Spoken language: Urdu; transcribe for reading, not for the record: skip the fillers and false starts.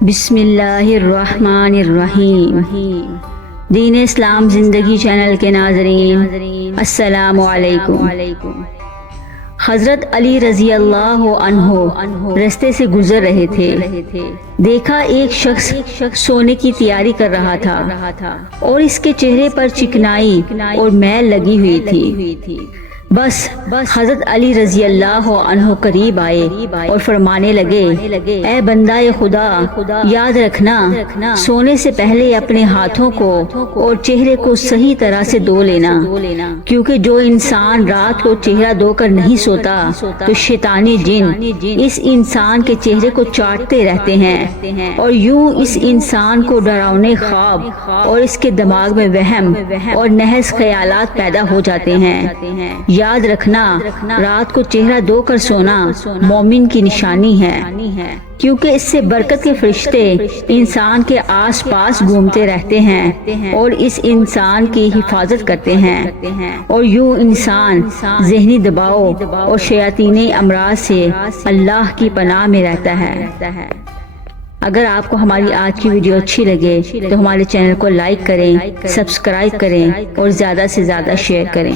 بسم اللہ الرحمن الرحیم۔ دین اسلام زندگی چینل کے ناظرین السلام علیکم۔ حضرت علی رضی اللہ عنہ رستے سے گزر رہے تھے، دیکھا ایک شخص سونے کی تیاری کر رہا تھا اور اس کے چہرے پر چکنائی اور میل لگی ہوئی تھی۔ بس حضرت علی رضی اللہ عنہ قریب آئے اور فرمانے لگے، اے بندہ خدا، یاد رکھنا سونے سے پہلے اپنے ہاتھوں کو اور چہرے کو صحیح طرح سے دھو لینا، کیونکہ جو انسان رات کو چہرہ دھو کر نہیں سوتا تو شیطانی جن اس انسان کے چہرے کو چاٹتے رہتے ہیں اور یوں اس انسان کو ڈراؤنے خواب اور اس کے دماغ میں وہم اور نحس خیالات پیدا ہو جاتے ہیں۔ یاد رکھنا رات کو چہرہ دھو کر سونا مومن کی نشانی ہے، کیونکہ اس سے برکت کے فرشتے انسان کے آس پاس گھومتے رہتے ہیں اور اس انسان کی حفاظت کرتے ہیں، اور یوں انسان ذہنی دباؤ اور شیاطینی امراض سے اللہ کی پناہ میں رہتا ہے۔ اگر آپ کو ہماری آج کی ویڈیو اچھی لگے تو ہمارے چینل کو لائک کریں، سبسکرائب کریں اور زیادہ سے زیادہ شیئر کریں۔